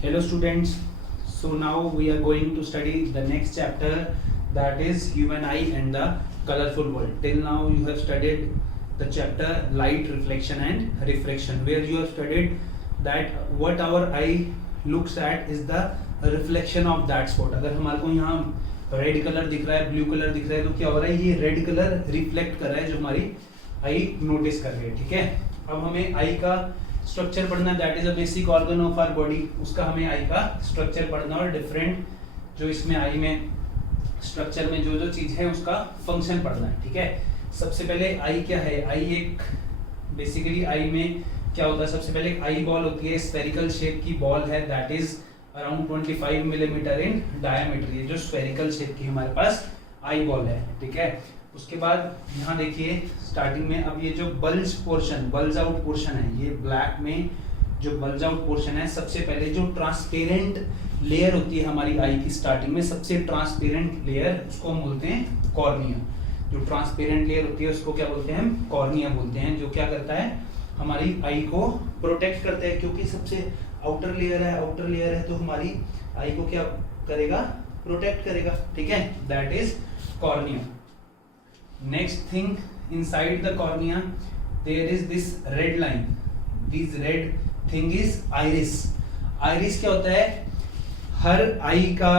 Hello students, so now we are going to study the next chapter, that is human eye and the colorful world. Till now you have studied the chapter light, reflection and refraction, where you have studied that what our eye looks at is the reflection of that spot. अगर हमारे को यहाँ red colour दिख रहा है, blue colour दिख रहा है, तो क्या हो रहा है, ये रेड कलर रिफ्लेक्ट कर रहा है जो हमारी आई नोटिस कर रही है. ठीक है, अब हमें आई का स्ट्रक्चर पढ़ना, that is a basic organ of our body. उसका हमें आई का स्ट्रक्चर पढ़ना और डिफरेंट जो इसमें आई में स्ट्रक्चर में जो जो चीज है उसका फंक्शन पढ़ना है. ठीक है, सबसे पहले आई क्या है. आई एक बेसिकली आई में क्या होता है, सबसे पहले एक आई बॉल होती है, स्फेरिकल शेप की बॉल है, that is around 25 millimetre in diameter. ये जो स्फेरिकल शेप की हमारे पास आई बॉल है. ठीक है, उसके बाद यहाँ देखिए स्टार्टिंग में, अब ये जो bulge portion, bulge out portion है, ये ब्लैक में जो बल्ज आउट पोर्शन है, सबसे पहले जो ट्रांसपेरेंट लेयर होती है हमारी आई की स्टार्टिंग में, सबसे ट्रांसपेरेंट लेयर उसको हम बोलते हैं कॉर्निया. जो ट्रांसपेरेंट लेयर होती है उसको क्या बोलते हैं हम, कॉर्निया बोलते हैं. जो क्या करता है, हमारी आई को प्रोटेक्ट करता है, क्योंकि सबसे आउटर लेयर है तो हमारी आई को क्या करेगा, प्रोटेक्ट करेगा. ठीक है, that is cornea. Next thing, inside the cornea there is this red line. This red thing is iris. Iris क्या होता है, हर आई का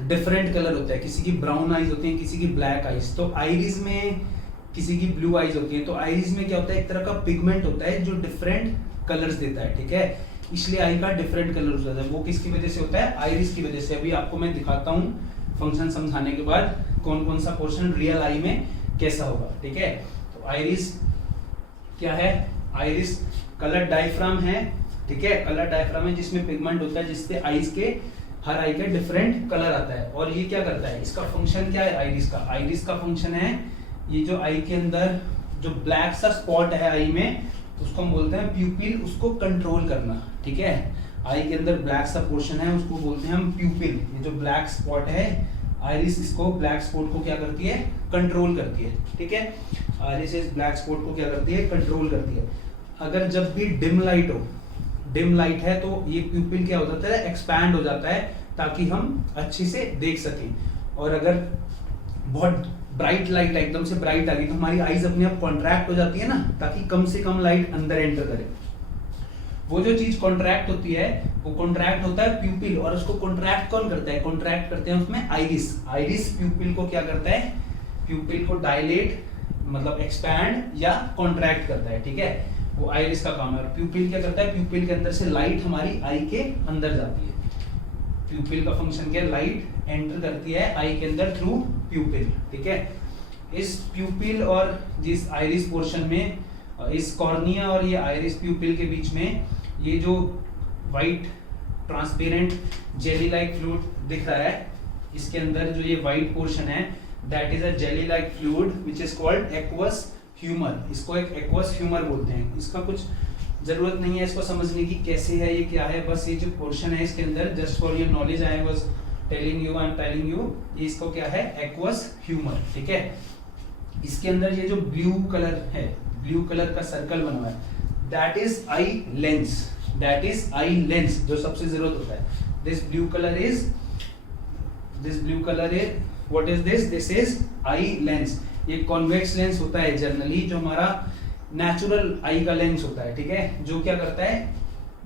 डिफरेंट कलर होता है. किसी की ब्राउन आईज होती है, किसी की ब्लैक आईज. तो आइरिस में किसी की ब्लू आईज होती है. तो आइरिस में क्या होता है, एक तरह का पिगमेंट होता है जो डिफरेंट कलर्स देता है. ठीक है, इसलिए आई का डिफरेंट कलर होता है. वो किसकी वजह से होता है, आइरिस की वजह से. अभी आपको मैं दिखाता हूँ फंक्शन समझाने के बाद कौन कौन सा पोर्शन रियल आई में कैसा होगा. ठीक है, तो आइरिस क्या है, आइरिस कलर डायफ्राम है. ठीक है, कलर डायफ्राम है जिसमें पिगमेंट होता है, जिससे आईज के हर आई का डिफरेंट कलर आता है. और ये क्या करता है, इसका फंक्शन क्या है आइरिस का. आइरिस का फंक्शन है, ये जो आई के अंदर जो ब्लैक सा स्पॉट है आई में, उसको हम बोलते हैं प्यूपिल, उसको कंट्रोल करना. ठीक है, आई के अंदर ब्लैक सा पोर्शन है, उसको बोलते हैं हम प्यूपिल. ये जो ब्लैक स्पॉट है, आइरिस इसको ब्लैक स्पॉट को क्या करती है, कंट्रोल करती है. ठीक है, आइरिस इस ब्लैक स्पॉट को क्या करती है, कंट्रोल करती है. अगर जब भी डिम लाइट हो, डिम लाइट है तो ये प्यूपिल क्या हो जाता है, एक्सपैंड हो जाता है, ताकि हम अच्छे से देख सकें. और अगर बहुत ब्राइट लाइट है, एकदम से ब्राइट आ गई, तो हमारी आईज अपने आप कॉन्ट्रैक्ट हो जाती है ना, ताकि कम से कम लाइट अंदर एंटर करे. वो जो चीज कॉन्ट्रैक्ट होती है, वो कॉन्ट्रैक्ट होता है प्यूपिल. और उसको कॉन्ट्रैक्ट कौन करता है, कॉन्ट्रैक्ट करते हैं उसमें आइरिस. आइरिस प्यूपिल को क्या करता है, प्यूपिल को डायलेट मतलब एक्सपैंड या कॉन्ट्रैक्ट करता है. ठीक है, वो आइरिस का काम है. और प्यूपिल क्या करता है, प्यूपिल के अंदर से लाइट हमारी आई के अंदर जाती है. प्यूपिल का फंक्शन क्या है, लाइट एंटर करती है आई के अंदर थ्रू प्यूपिल. ठीक है, इस प्यूपिल और जिस आइरिस पोर्शन में, इस कॉर्निया और ये आइरिस प्यूपिल के बीच में ये जो white transparent jelly like fluid दिख रहा है, इसके अंदर जो ये वाइट पोर्शन है, that is a jelly like fluid which is called aqueous humour. इसको एक एक्वस ह्यूमर बोलते हैं. इसका कुछ जरूरत नहीं है इसको समझने की कैसे है, ये क्या है. बस ये जो पोर्शन है इसके अंदर, just for your knowledge I was telling you, I am telling you, ये इसको क्या है, एक्वस ह्यूमर. ठीक है, इसके अंदर ये जो ब्लू कलर है, ब्लू कलर का सर्कल बना हुआ है, that is eye lens. That is eye lens जो सबसे जरूरत होता है. This blue colour is what is this is eye lens. ये कॉन्वेक्स लेंस होता है जनरली, जो हमारा नेचुरल आई का लेंस होता है. ठीक है, जो क्या करता है,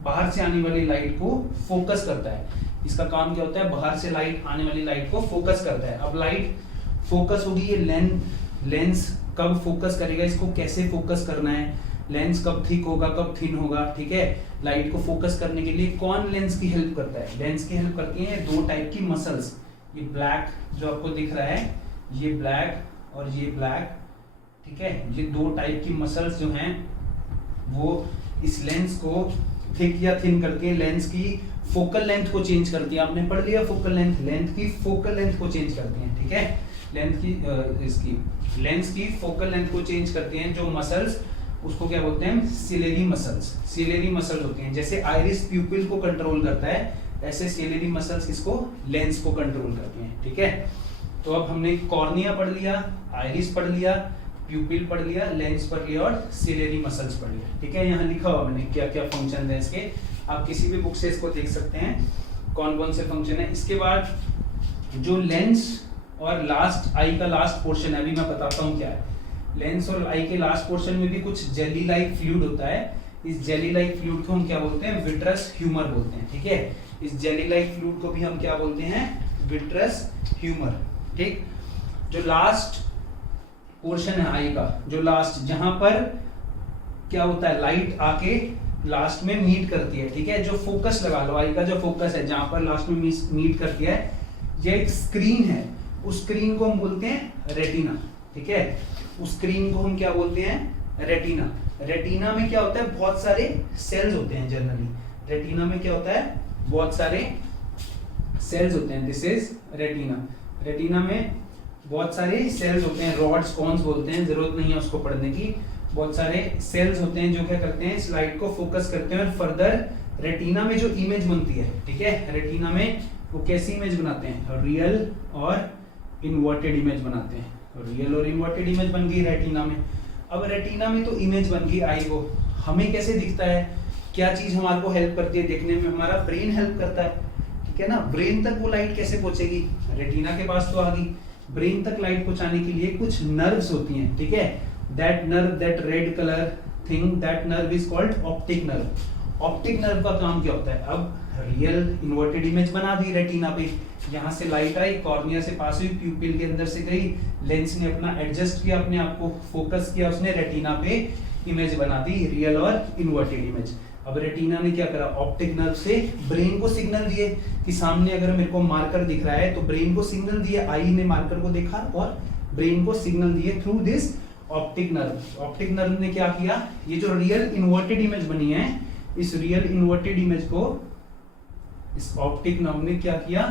बाहर से आने वाली लाइट को फोकस करता है. इसका काम क्या होता है, बाहर से लाइट आने वाली लाइट को फोकस करता है. अब लाइट फोकस होगी, ये लेंस कब फोकस करेगा, इसको कैसे फोकस करना है, लेंस कब थिक होगा कब थिन होगा. ठीक है, लाइट को फोकस करने के लिए कौन लेंस की हेल्प करता है, लेंस की हेल्प करती है दो टाइप की मसल्स. ये ब्लैक जो आपको दिख रहा है, ये ब्लैक और ये ब्लैक. ठीक है, ये दो टाइप की मसल्स जो हैं वो इस लेंस को थिक या थिन करती है, लेंस की फोकल लेंथ को चेंज करती है. आपने पढ़ लिया फोकल लेंथ, लेंथ की फोकल लेंथ को चेंज करती है. ठीक है, लेंथ की इसकी लेंस की फोकल लेंथ को चेंज करती हैं जो मसल्स, उसको क्या बोलते हैं, सिलेरी मसल्स. सिलेरी मसल्स होती हैं. जैसे आइरिस प्यूपिल को कंट्रोल करता है, ऐसे सिलेरी मसल्स इसको, लेंस को कंट्रोल करती हैं. ठीक है, तो अब हमने कॉर्निया पढ़ लिया, आइरिस पढ़ लिया, प्यूपिल पढ़ लिया, लेंस पढ़ लिया और सिलेरी मसल्स पढ़ लिया। ठीक है, यहाँ लिखा हुआ मैंने क्या क्या फंक्शन है इसके। आप किसी भी बुक से इसको देख सकते हैं कौन कौन से फंक्शन है। इसके बाद जो लेंस और लास्ट आई का लास्ट पोर्शन है, अभी मैं बताता हूँ क्या है। लेंस और आई के लास्ट पोर्शन में भी कुछ जेली लाइक फ्लूइड होता है। इस जेली लाइक फ्लूइड को हम क्या बोलते हैं, विट्रस ह्यूमर बोलते हैं, ठीक है। इस जेली लाइक फ्लूइड को भी हम क्या बोलते हैं, विट्रस ह्यूमर, ठीक। जो लास्ट पोर्शन है आई का, जो लास्ट जहां पर क्या होता है, लाइट आके लास्ट में मीट करती है, ठीक है। जो फोकस लगा लो, आई का जो फोकस है जहां पर लास्ट में मीट करती है, ये एक स्क्रीन है। उस स्क्रीन को हम बोलते हैं रेटिना, ठीक है। उस स्क्रीन को हम क्या बोलते हैं, रेटिना। रेटिना में क्या होता है, बहुत सारे सेल्स होते हैं जनरली। रेटिना में क्या होता है, बहुत सारे सेल्स होते हैं। This is retina. रेटिना में बहुत सारे सेल्स होते हैं, रॉड्स कॉन्स बोलते हैं, जरूरत नहीं है उसको पढ़ने की। बहुत सारे सेल्स होते हैं जो क्या करते हैं, इस लाइट को फोकस करते हैं और फर्दर रेटिना में जो इमेज बनती है, ठीक है। रेटिना में वो कैसी इमेज बनाते हैं, रियल और इन्वर्टेड इमेज बनाते हैं। रियल और इन्वर्टेड इमेज बन गई रेटिना में। अब रेटिना में तो इमेज बन गई आई को, हमें कैसे दिखता है, क्या चीज हमारे को हेल्प करती है देखने में, हमारा ब्रेन हेल्प करता है, ठीक है ना। ब्रेन तक वो लाइट कैसे पहुंचेगी, रेटिना के पास तो आ गई। ब्रेन तक लाइट पहुंचाने के लिए कुछ नर्व्स होती हैं, ठीक है। That nerve, that red colour thing, that nerve is called optic nerve. Optic nerve का काम क्या होता है, अब रियल इन्वर्टेड इमेज बना दी रेटिना पे, यहाँ से लाइट आई, कॉर्निया से पास हुई, प्यूपिल के अंदर से गई, लेंस ने अपना एडजस्ट किया, अपने आप को फोकस किया, उसने रेटिना पे इमेज बना दी, रियल और इन्वर्टेड इमेज। अब रेटिना ने क्या करा, ऑप्टिक नर्व से ब्रेन को सिग्नल दिए कि सामने अगर मेरे को मार्कर दिख रहा है तो ब्रेन को सिग्नल दिए, आई ने मार्कर को देखा और ब्रेन को सिग्नल दिए through this optic nerve. Optic nerve ने क्या किया, ये जो रियल इन्वर्टेड इमेज बनी है, इस रियल इन्वर्टेड इमेज को इस ऑप्टिक नर्व ने क्या किया,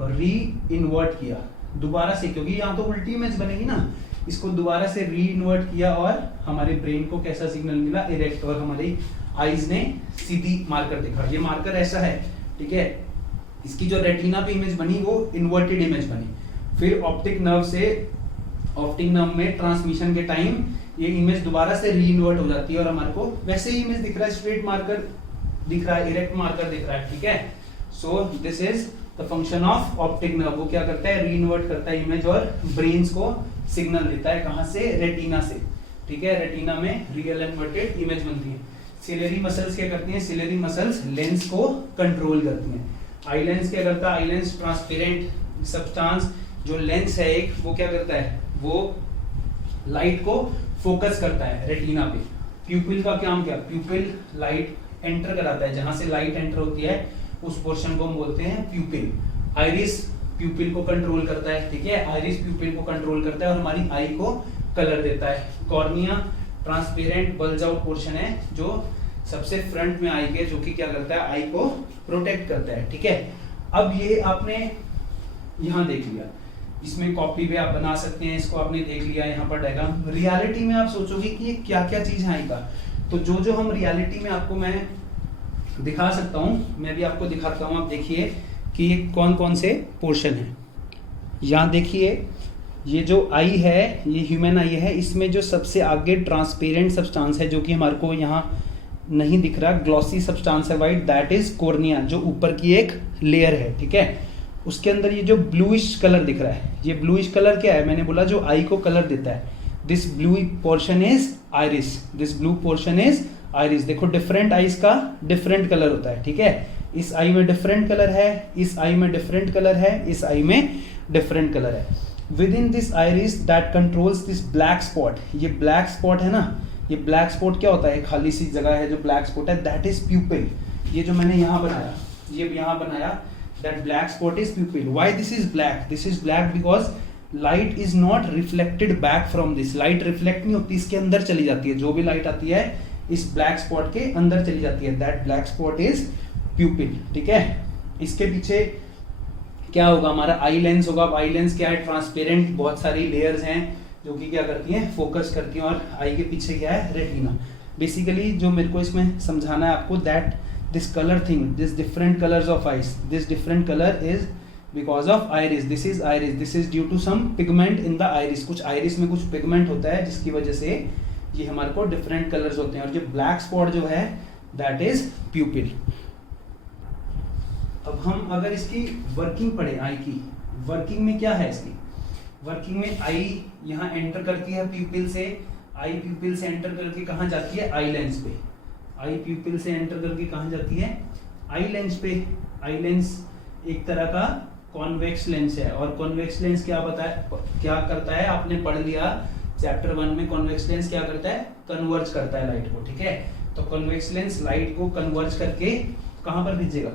री इन्वर्ट किया दोबारा से, क्योंकि यहाँ तो उल्टी इमेज बनेगी ना, इसको दोबारा से री इन्वर्ट किया और हमारे ब्रेन को कैसा सिग्नल मिला, इरेक्ट, और हमारी आईज ने सीधी मार्कर देखा। ये मार्कर ऐसा है, ठीक है। इसकी जो रेटिना पे इमेज बनी वो इन्वर्टेड इमेज बनी। फिर ऑप्टिक नर्व से, ऑप्टिक नर्व में ट्रांसमिशन के टाइम ये इमेज दोबारा से री इन्वर्ट हो जाती है और हमारे को वैसे ही इमेज दिख रहा है, स्ट्रेट मार्कर दिख रहा है, इरेक्ट मार्कर दिख रहा है, ठीक है। So this is the function of optic nerve. वो क्या करता है, री इन्वर्ट करता है इमेज और ब्रेन्स को सिग्नल देता है, कहां से, रेटिना से, ठीक है। रेटिना में रियल इन्वर्टेड इमेज बनती है। सिलेरी मसल्स क्या करती हैं, सिलेरी मसल्स लेंस को कंट्रोल करती हैं। आई लेंस क्या करता है, आई लेंस ट्रांसपेरेंट सब्सटेंस, जो लेंस है एक, वो क्या करता है, वो लाइट को फोकस करता है रेटिना पे। प्यूपिल का काम क्या, प्यूपिल लाइट एंटर कराता है, जहां से लाइट एंटर होती है उस पोर्शन को हम बोलते हैं प्यूपिल। आइरिस प्यूपिल को कंट्रोल करता है, ठीक है। आइरिस प्यूपिल को कंट्रोल करता है और हमारी आई को कलर देता है। Cornea transparent bulge out portion है जो सबसे फ्रंट में आई के, जो कि क्या करता है, आई को प्रोटेक्ट करता है, ठीक है। अब ये आपने यहां देख लिया, इसमें कॉपी भी आप बना सकते हैं, इसको आपने देख लिया यहाँ पर डायग्राम। रियलिटी में आप सोचोगे कि ये क्या क्या चीज है आई का, तो जो जो हम रियलिटी में आपको मैं दिखा सकता हूँ, मैं भी आपको दिखाता हूँ। आप देखिए कि ये कौन कौन से पोर्शन है। यहाँ देखिए ये जो आई है, ये ह्यूमन आई है, इसमें जो सबसे आगे ट्रांसपेरेंट सब्सटेंस है, जो कि हमारे को यहाँ नहीं दिख रहा, ग्लॉसी सब्सटेंस है वाइट, दैट इज कॉर्निया, जो ऊपर की एक लेयर है, ठीक है। उसके अंदर ये जो ब्लूइश कलर दिख रहा है, ये ब्लूइश कलर क्या है, मैंने बोला जो आई को कलर देता है। This blue portion is iris, this blue portion is iris. देखो डिफरेंट आईज का डिफरेंट कलर होता है, ठीक है। इस आई में डिफरेंट कलर है, इस आई में डिफरेंट कलर है, इस आई में डिफरेंट कलर है। With in this iris that controls this black spot, ये ब्लैक स्पॉट है ना, ये ब्लैक स्पॉट क्या होता है, खाली सी जगह है जो ब्लैक स्पॉट है, दैट इज प्यूपिल। ये जो मैंने यहाँ बनाया, ये यहाँ बनाया, that black spot is प्यूपिल। Why this is black, this is black because light is not reflected back from this, light reflect नहीं होती, इसके अंदर चली जाती है, जो भी लाइट आती है इस ब्लैक स्पॉट के अंदर चली जाती है, दैट ब्लैक स्पॉट इज प्यूपिल, ठीक है। इसके पीछे क्या होगा, हमारा आई लेंस होगा। आई लेंस क्या है, ट्रांसपेरेंट, बहुत सारी लेयर्स हैं जो कि क्या करती हैं, फोकस करती हैं, और आई के पीछे क्या है, रेटिना। बेसिकली जो मेरे को इसमें समझाना है आपको, that this colour thing, this different colours of eyes, this different colour is because of iris, this is iris, this is due to some pigment in the iris, कुछ आइरिस में कुछ पिगमेंट होता है जिसकी वजह से ये हमारे को डिफरेंट कलर्स होते हैं। और जो ब्लैक स्पॉट जो है, दैट इज प्यूपिल। अब हम अगर इसकी वर्किंग पढ़े, आई की वर्किंग में क्या है, इसकी वर्किंग में आई यहाँ एंटर करती है प्यूपिल से, आई प्यूपिल से एंटर करके कहाँ जाती है, आई लेंस पे, आई प्यूपिल से एंटर करके कहाँ जाती है, आई लेंस पे। आई लेंस एक तरह का कॉन्वेक्स लेंस है, और कॉन्वेक्स लेंस क्या करता है, आपने पढ़ लिया चैप्टर 1 में। कॉन्वेक्स लेंस क्या करता है, कन्वर्ज करता है लाइट को, ठीक है। तो कॉन्वेक्स लेंस लाइट को कन्वर्ज करके कहाँ पर भेजेगा,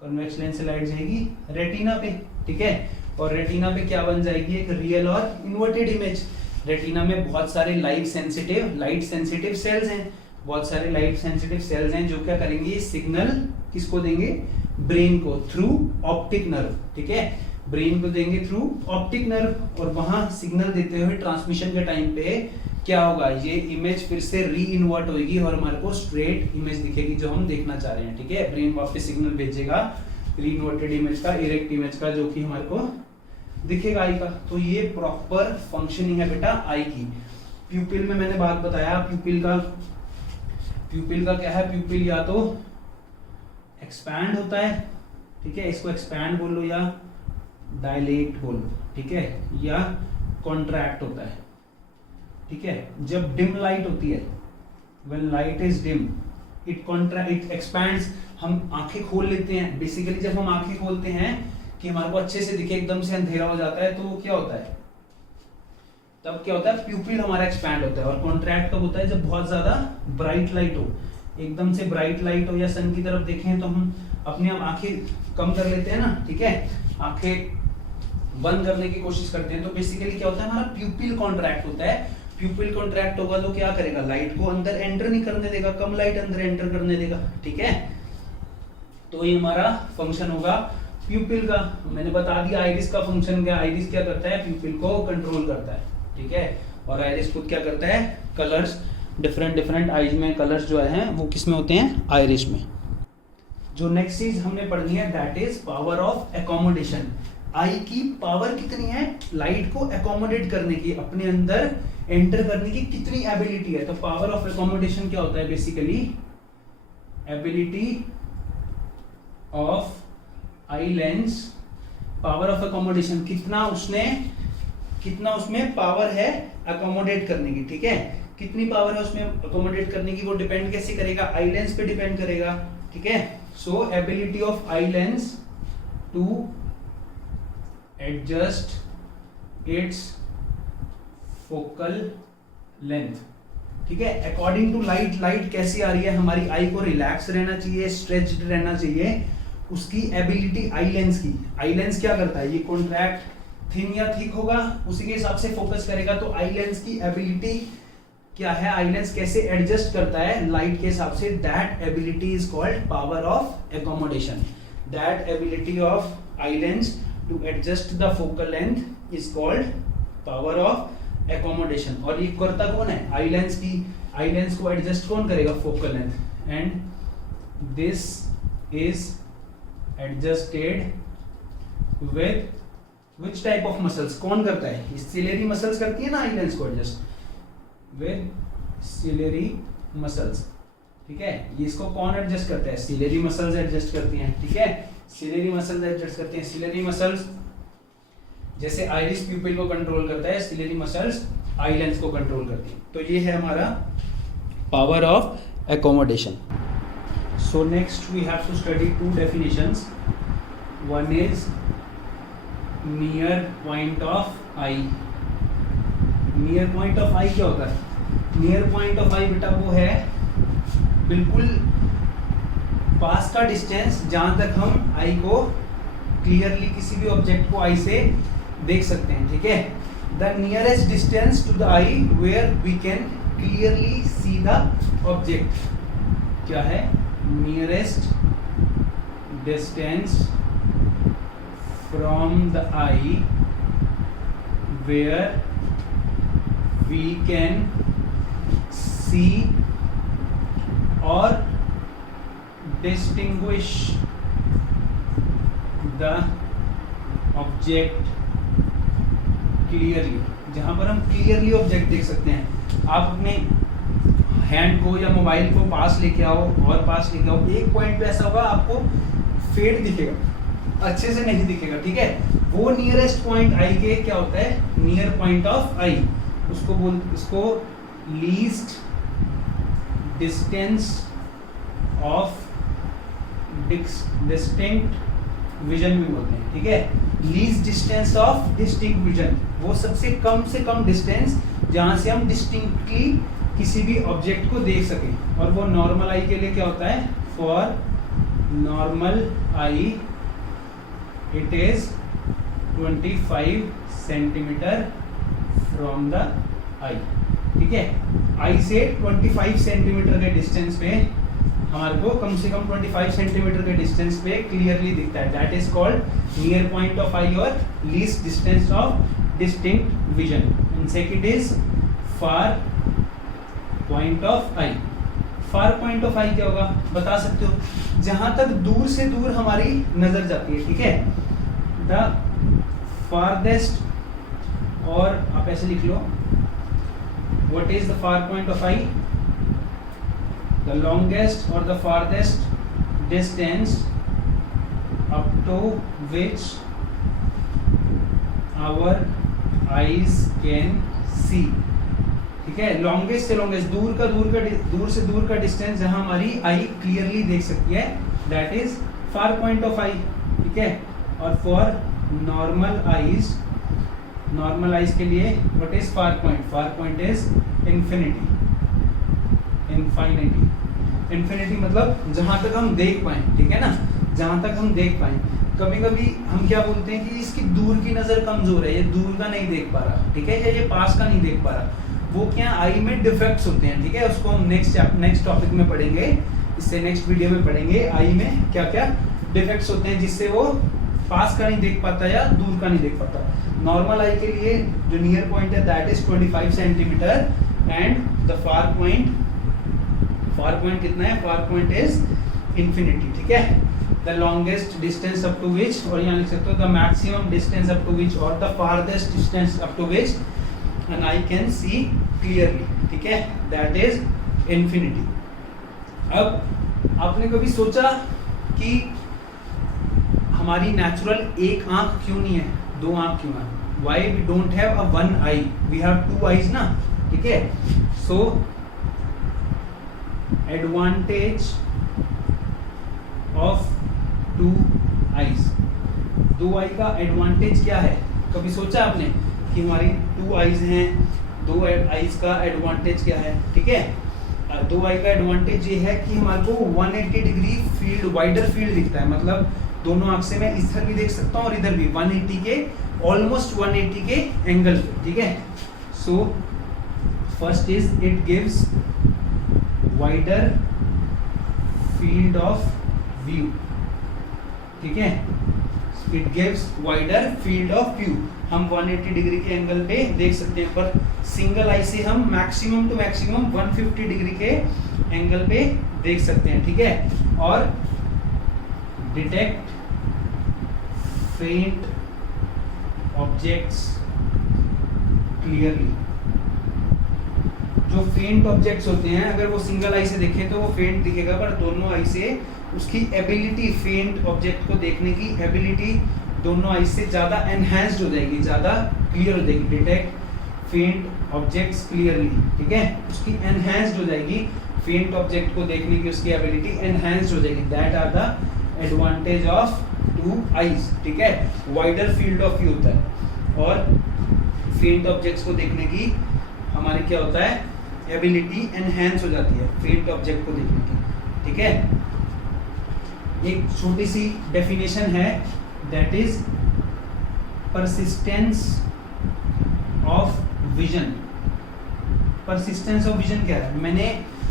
कॉन्वेक्स लेंस से लाइट जाएगी रेटिना पे, ठीक है। और रेटिना पे क्या बन जाएगी, एक रियल और इन्वर्टेड इमेज। रेटिना में बहुत सारे लाइट सेंसिटिव सेल्स हैं, बहुत सारे लाइट सेंसिटिव सेल्स हैं जो क्या करेंगे, सिग्नल किसको देंगे, ब्रेन को, थ्रू ऑप्टिक नर्व, ठीक है। ब्रेन को देंगे थ्रू ऑप्टिक नर्व, और वहां सिग्नल देते हुए ट्रांसमिशन के टाइम पे क्या होगा, ये इमेज फिर से री इन्वर्ट होगी और हमारे को स्ट्रेट इमेज दिखेगी जो हम देखना चाह रहे हैं, ठीक है। ब्रेन वापस सिग्नल भेजेगा री इन्वर्टेड इमेज का, इरेक्ट इमेज का, जो कि हमारे को दिखेगा आई का। तो ये प्रॉपर फंक्शनिंग है बेटा आई की। प्यूपिल में मैंने बात बताया, प्यूपिल का क्या है, प्यूपिल या तो एक्सपैंड होता है, ठीक है, इसको एक्सपैंड बोल लो या डायलेट बोल लो, ठीक है, या कॉन्ट्रैक्ट होता है, ठीक है। जब डिम लाइट होती है, when light is dim it expands. हम आंखें खोल लेते हैं, बेसिकली जब हम आंखें खोलते हैं कि हमारे को अच्छे से दिखे, एकदम से अंधेरा हो जाता है, तो क्या होता है, तब क्या होता है, प्यूपिल हमारा एक्सपैंड होता है। और कॉन्ट्रैक्ट कब होता है, जब बहुत ज्यादा ब्राइट लाइट हो, एकदम से ब्राइट लाइट हो या सन की तरफ देखें तो हम अपने आप आंखें कम कर लेते हैं ना, ठीक है, आंखें बंद करने की कोशिश करते हैं। तो बेसिकली क्या होता है, हमारा प्यूपिल कॉन्ट्रैक्ट होता है। प्यूपिल कॉन्ट्रैक्ट होगा तो क्या करेगा, लाइट को अंदर एंटर नहीं करने देगा, कम लाइट अंदर एंटर करने देगा, ठीक है। तो ये हमारा फंक्शन होगा प्यूपिल का। मैंने बता दिया आइरिस का फंक्शन क्या, आइरिस क्या करता है, प्यूपिल को कंट्रोल करता है, ठीक है। और आइरिस खुद क्या करता है, कलर्स, डिफरेंट आइज में कलर्स जो हैं वो किस में होते हैं, आइरिस में। जो नेक्स्ट चीज हमने पढ़नी है that is power of accommodation. Eye की पावर कितनी है, लाइट को एकोमोडेट करने की, अपने अंदर एंटर करने की कितनी एबिलिटी है। तो पावर ऑफ एकोमोडेशन क्या होता है, basically ability of eye lens, power of accommodation, कितना उसमें पावर है अकोमोडेट करने की, ठीक है। कितनी पावर है उसमें अकोमोडेट करने की, वो डिपेंड कैसे करेगा, आई लेंस पे डिपेंड करेगा, ठीक है। So ability of eye lens to adjust its focal length, ठीक है, अकॉर्डिंग टू लाइट कैसी आ रही है, हमारी आई को रिलैक्स रहना चाहिए, स्ट्रेच्ड रहना चाहिए, उसकी एबिलिटी आई लेंस क्या करता है, ये कॉन्ट्रैक्ट थिन या थिक होगा, उसी के हिसाब से फोकस करेगा। तो आई लेंस की एबिलिटी क्या है, आई लेंस कैसे एडजस्ट करता है लाइट के हिसाब से, that ability is called power of accommodation. That ability of eye lens to adjust the focal length is called power of accommodation. और ये करता कौन है, आई लेंस को एडजस्ट कौन करेगा, focal length, and this is adjusted with which type of muscles, कौन करता है, सिलेरी मसल्स करती है ना आई लेंस को एडजस्ट, विद सिलेरी मसल्स, ठीक है। ये इसको कौन एडजस्ट करता है, सिलेरी मसल्स एडजस्ट करती हैं, ठीक है, सिलेरी मसल्स एडजस्ट करते हैं। सिलेरी मसल्स जैसे आइरिस प्यूपिल को कंट्रोल करता है, सिलेरी मसल्स आई लेंस को कंट्रोल करती है। तो ये है हमारा power of accommodation. So next we have to study two definitions. One is near point of eye. Near point of eye क्या होता है? Near point of eye बेटा वो है बिल्कुल पास का डिस्टेंस जहां तक हम आई को क्लियरली किसी भी ऑब्जेक्ट को आई से देख सकते हैं, ठीक है। The nearest distance to the eye where we can clearly see the object क्या है? Nearest distance from the eye where we can see or distinguish the object clearly, जहां पर हम क्लियरली ऑब्जेक्ट देख सकते हैं। आप अपने हैंड को या मोबाइल को पास लेके आओ और पास लेके आओ, एक पॉइंट पे ऐसा होगा आपको फेड दिखेगा, अच्छे से नहीं दिखेगा, ठीक है। वो नियरेस्ट पॉइंट आई के क्या होता है, नियर पॉइंट ऑफ आई, उसको least distance of distinct vision भी बोलते हैं, ठीक है। Least distance of distinct vision, वो सबसे कम डिस्टेंस जहां से हम डिस्टिंक्टली किसी भी ऑब्जेक्ट को देख सकें, और वो नॉर्मल आई के लिए क्या होता है, for normal eye it is 25 centimetre from the eye, ठीक है। आई से 25 सेंटीमीटर के डिस्टेंस पे हमारे को कम से कम 25 सेंटीमीटर के डिस्टेंस पे क्लियरली दिखता है, that is called near point of eye और least distance of distinct vision. And second is far point of eye. Far point of eye क्या होगा बता सकते हो, जहां तक दूर से दूर हमारी नजर जाती है, ठीक है। द फारदेस्ट, और आप ऐसे लिख लो, what is the far point of eye, the longest or the farthest distance up to which our eyes can see, ठीक है। लॉन्गेस्ट से लॉन्गेस्ट, दूर से दूर का डिस्टेंस जहां हमारी आई क्लियरली देख सकती है, that is far point of eye, ठीक है। और for normal eyes, normal eyes के लिए what is far point, far point is infinity, infinity. Infinity मतलब जहां तक हम देख पाए, ठीक है ना, जहां तक हम देख पाए। कभी कभी हम क्या बोलते हैं कि इसकी दूर की नजर कमजोर है, ये दूर का नहीं देख पा रहा, ठीक है, या ये पास का नहीं देख पा रहा, वो क्या आई में डिफेक्ट्स होते हैं, ठीक है। उसको हम नेक्स्ट टॉपिक में पढ़ेंगे, इससे नेक्स्ट वीडियो में पढ़ेंगे आई में क्या क्या डिफेक्ट्स होते हैं जिससे वो पास का नहीं देख पाता या दूर का नहीं देख पाता। नॉर्मल आई के लिए जो नियर पॉइंट है that is 25 centimetre and the far point कितना है, फार पॉइंट इज इन्फिनिटी, ठीक है। The longest distance up to which, और यहाँ लिख सकते हो the maximum distance up to which और the farthest distance up to which an eye can see clearly, ठीक है, दैट इज इन्फिनिटी। अब आपने कभी सोचा कि हमारी नेचुरल एक आंख क्यों नहीं है, दो आंख क्यों है, why we don't have a one eye, we have two eyes ना, ठीक है। So advantage of two eyes, दो आई का एडवांटेज क्या है, कभी सोचा आपने कि हमारी टू आईज हैं, दो आईज का एडवांटेज क्या है, ठीक है। दो आई का एडवांटेज ये है कि हमारे को 180 डिग्री फील्ड, वाइडर फील्ड दिखता है, मतलब दोनों आंख से मैं इधर भी देख सकता हूँ और इधर भी 180 के, ऑलमोस्ट 180 के एंगल पे, ठीक है। So first is it gives wider field of view, ठीक है, it gives wider field of view. हम 180 डिग्री के एंगल पे देख सकते हैं, पर सिंगल आई से हम मैक्सिमम टू मैक्सिमम 150 डिग्री के एंगल पे देख सकते हैं, ठीक है। और डिटेक्ट फेंट ऑब्जेक्ट्स क्लियरली, जो फेंट ऑब्जेक्ट्स होते हैं अगर वो सिंगल आई से देखें तो वो फेंट दिखेगा, पर दोनों आई से उसकी एबिलिटी, फेंट ऑब्जेक्ट को देखने की एबिलिटी दोनों आई से ज़्यादा एनहांस्ड हो जाएगी, ज़्यादा क्लियर हो जाएगी। डिटेक्ट फेंट ऑब्जेक्ट्स क्लियरली, ठीक है, उसकी एनहांस्ड हो जाएगी, फेंट ऑब्जेक्ट को देखने की उसकी एबिलिटी एनहांस्ड हो जाएगी, that are the advantage of two eyes, ठीक है। वाइडर फील्ड ऑफ व्यू होता है और फेंट ऑब्जेक्ट्स को देखने की हमारी क्या होता है, एबिलिटी एनहांस हो जाती है फेंट ऑब्जेक्ट को देखने की, ठीक है। एक छोटी सी डेफिनेशन है, that is persistence of vision. Persistence of vision क्या है, मैंने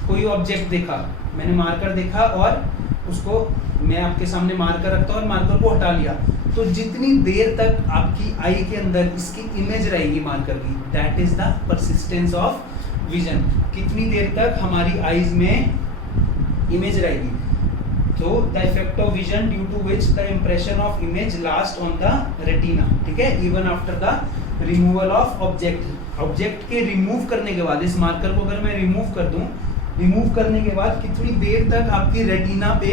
कोई ऑब्जेक्ट देखा, मैंने मार्कर देखा और उसको मैं आपके सामने मार्कर रखता हूँ और मार्कर को हटा लिया, तो जितनी देर तक आपकी आई के अंदर इसकी इमेज रहेगी मार्कर की, that is the persistence of vision. कितनी देर तक हमारी आईज में इमेज रहेगी, तो the effect of vision due to which the impression of image last on the retina, ठीक है, even after the removal of object. Object के रिमूव करने के बाद, इस मार्कर को अगर मैं रिमूव कर दूं रिमूव करने के बाद कितनी देर तक आपकी रेटिना पे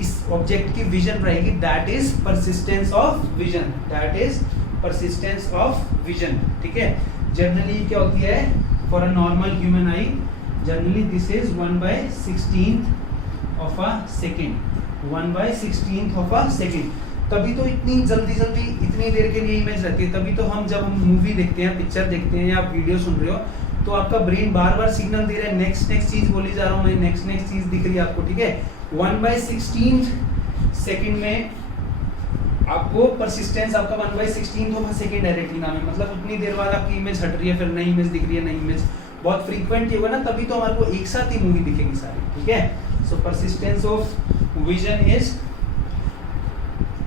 इस ऑब्जेक्ट की विजन रहेगी, that is persistence of vision, that is persistence of vision. ठीक है, जनरली क्या होती है for a normal human I, generally this is 1/16 of a second, 1/16 of a second. तभी तो इतनी जल्दी इतनी देर के लिए इमेज रहती है, तभी तो हम जब हम मूवी देखते हैं, पिक्चर देखते हैं या वीडियो सुन रहे हो तो आपका ब्रेन बार बार सिग्नल दे रहा है, नेक्स्ट चीज बोली जा रहा हूँ मैं, नेक्स्ट चीज दिख रही है आपको। ठीक है, 1/16 सेकेंड में आपको परसिस्टेंस आपका 1/16 ऑफ सेकेंड है रेटिना में, मतलब उतनी देर बाद आपकी इमेज हट रही है, फिर नई इमेज दिख रही है, नई इमेज बहुत फ्रीक्वेंट होगा ना, तभी तो हमारे को एक साथ ही मूवी दिखेगी सारी। ठीक है, so persistence of vision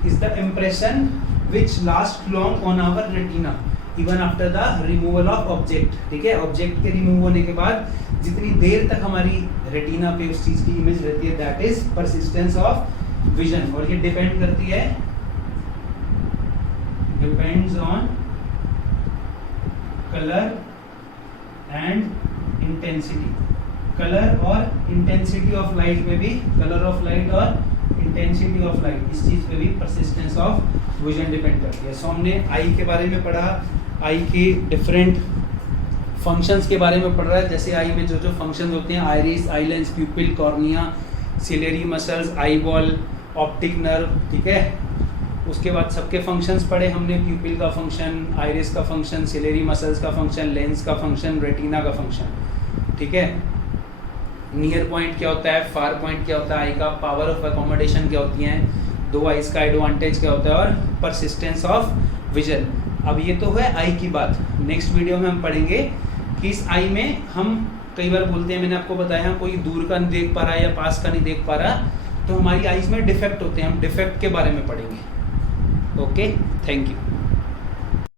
is the impression which lasts long on our retina even after the removal of object। ठीक है, ऑब्जेक्ट के रिमूव होने के बाद जितनी देर तक हमारी रेटिना पे उस चीज की इमेज रहती है, that is persistence of vision. और ये डिपेंड करती है, depends on colour and intensity, colour और इंटेंसिटी ऑफ लाइट में भी, कलर ऑफ लाइट और इंटेंसिटी ऑफ लाइट, इस चीज पे भी परसिस्टेंस ऑफ विजन डिपेंड करती है। सो हमने आई के बारे में पढ़ा, आई के डिफरेंट फंक्शंस के बारे में पढ़ रहा है, जैसे आई में जो जो फंक्शंस होते हैं, iris, eye lens, pupil, cornea, ciliary muscles, eye ball, optic nerve. ठीक है, उसके बाद सबके फंक्शंस पढ़े हमने, प्यूपिल का फंक्शन, आइरिस का फंक्शन, सिलेरी मसल्स का फंक्शन, लेंस का फंक्शन, रेटिना का फंक्शन। ठीक है, नियर पॉइंट क्या होता है, फार पॉइंट क्या होता है आई का, पावर ऑफ अकोमोडेशन क्या होती हैं, दो आइज का एडवांटेज क्या होता है, और परसिस्टेंस ऑफ विजन। अब ये तो है आई की बात। नेक्स्ट वीडियो में हम पढ़ेंगे कि इस आई में हम कई बार बोलते हैं, मैंने आपको बताया कोई दूर का नहीं देख पा रहा है या पास का नहीं देख पा रहा, तो हमारी आईज में डिफेक्ट होते हैं, हम डिफेक्ट के बारे में पढ़ेंगे। Okay, thank you.